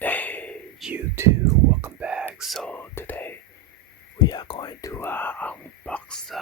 Hey, you two, welcome back. So today we are going to unbox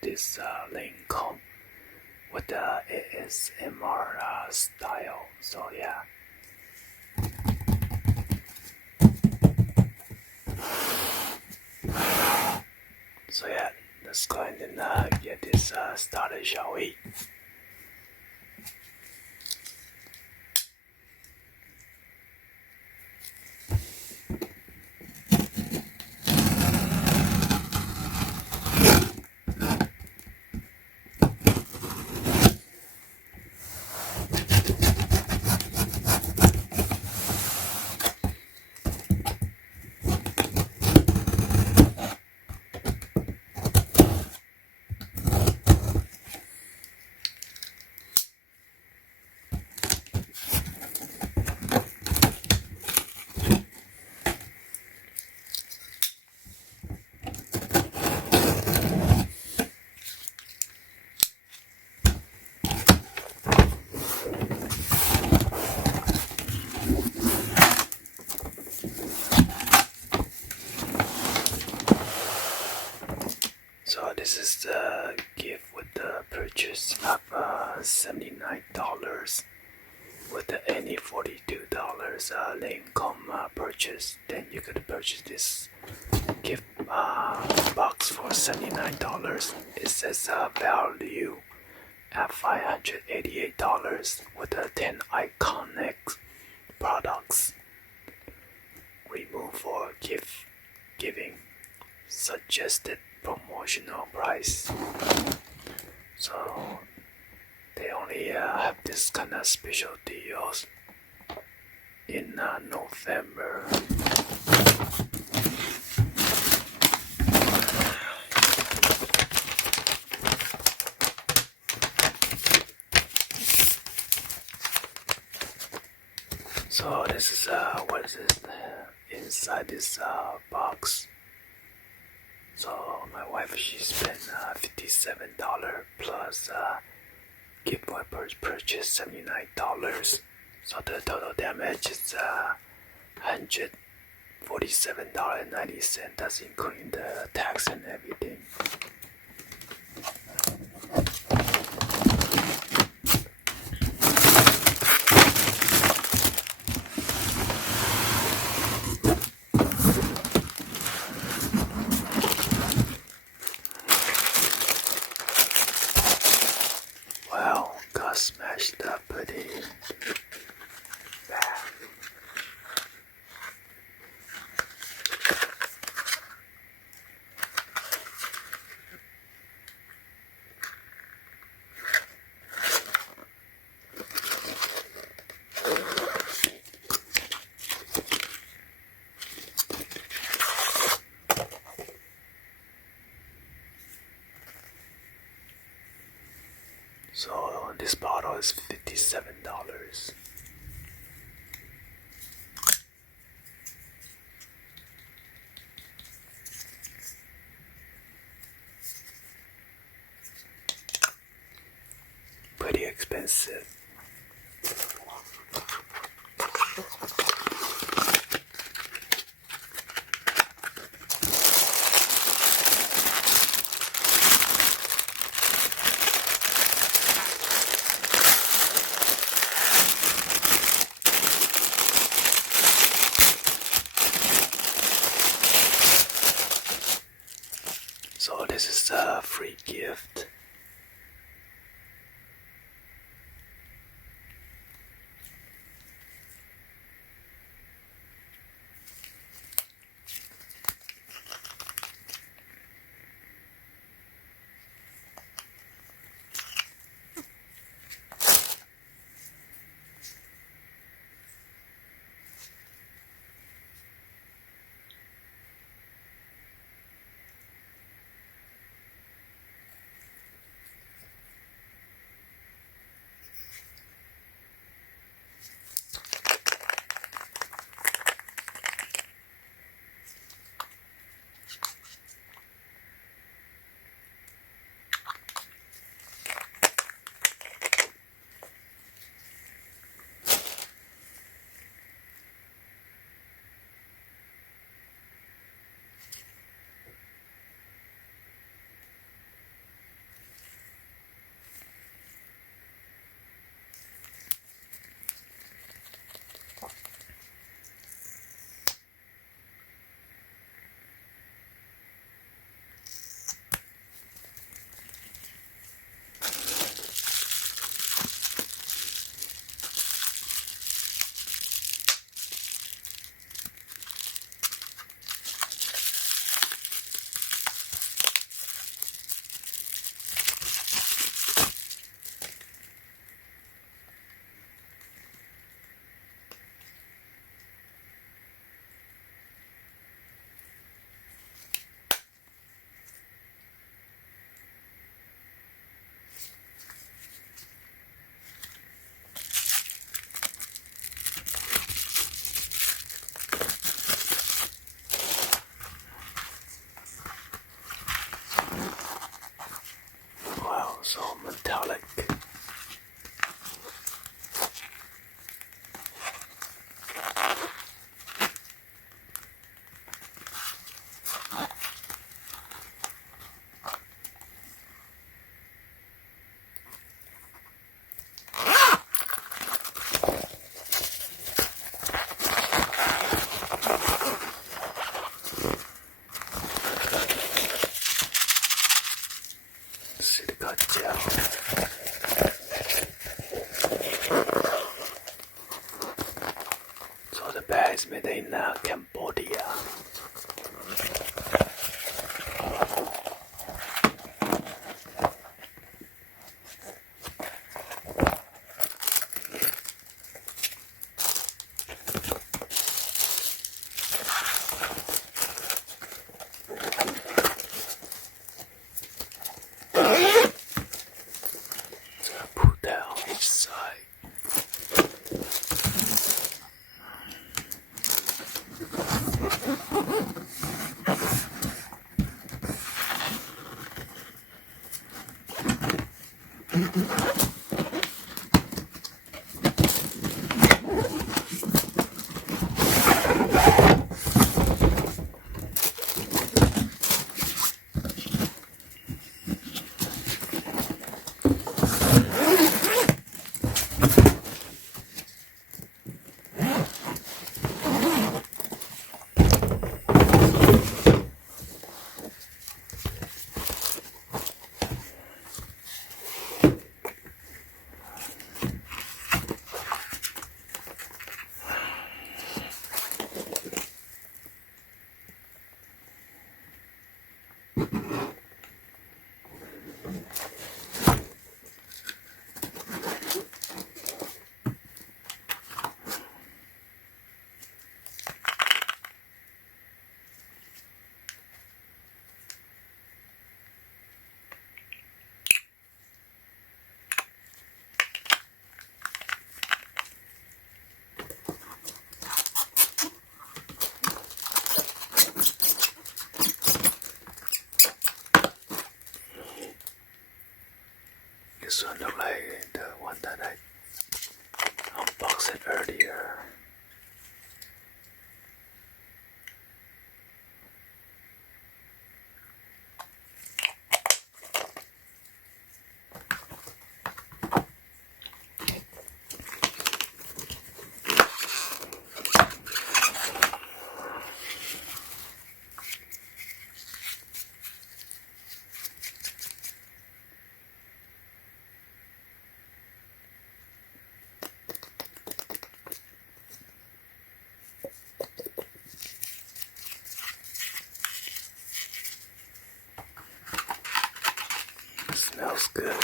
this Lancome with the ASMR style. So yeah. So yeah, let's go ahead and get this started, shall we? So this is the gift with the purchase of $79 with any $42 Lancome purchase. Then you could purchase this gift box for $79. It says value at $588 with the 10 iconic products. Remove for gift giving. Suggested promotional price. So they only have this kind of special deals in November. So this is what is this inside this box. So my wife, she spent $57 plus gift for purchase $79. So the total damage is $147.90. That's including the tax and everything. Wow, got smashed up pretty bad. So this bottle is $57. Pretty expensive. So this is a free gift. This one look like the one that I unboxed earlier. Smells good.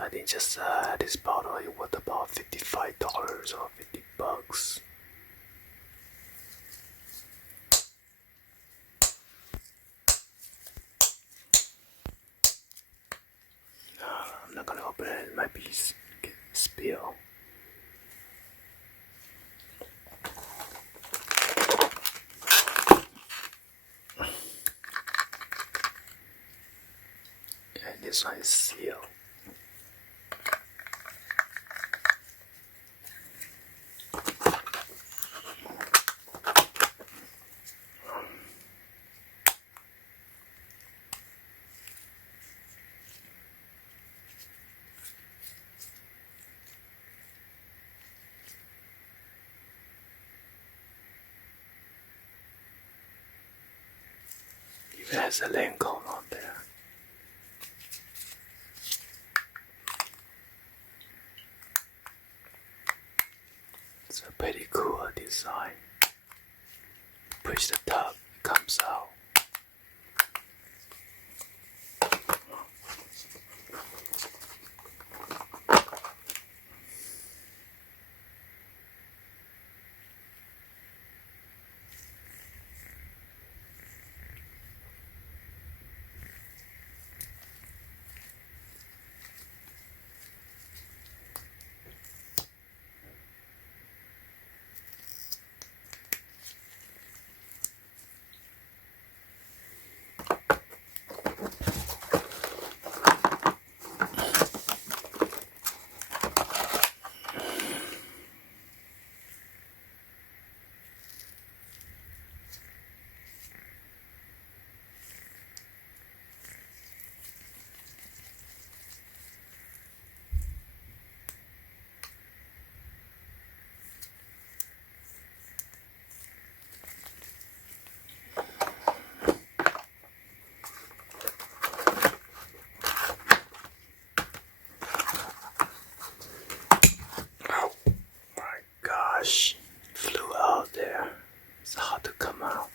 I think just this bottle it was about $55 or $50. I'm not gonna open it, it might be spill. And this one is sealed. Even has a Lancome on there. It's a pretty cool design. Push the top, it comes out. Flew out there. It's hard to come out.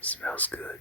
Smells good.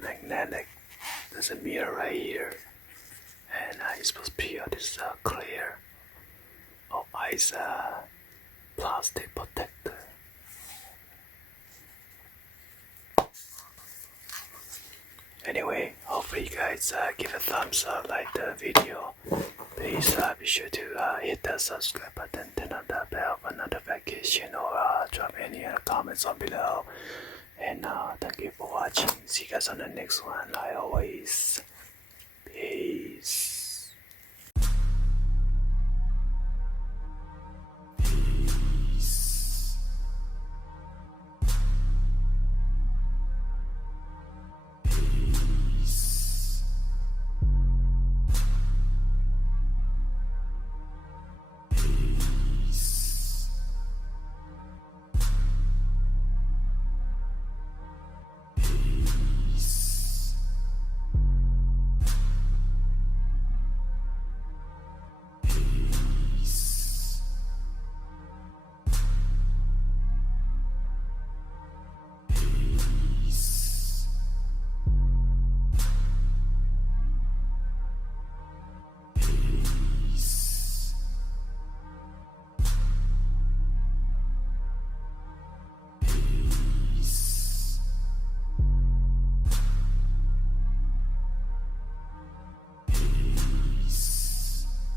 magnetic. There's a mirror right here, and you're supposed to peel this clear or ice plastic protector. Anyway, hopefully you guys give a thumbs up, like the video. Please be sure to hit that subscribe button, turn on the bell for notification, or drop any comments on below. And thank you for watching. See you guys on the next one. Like always, peace.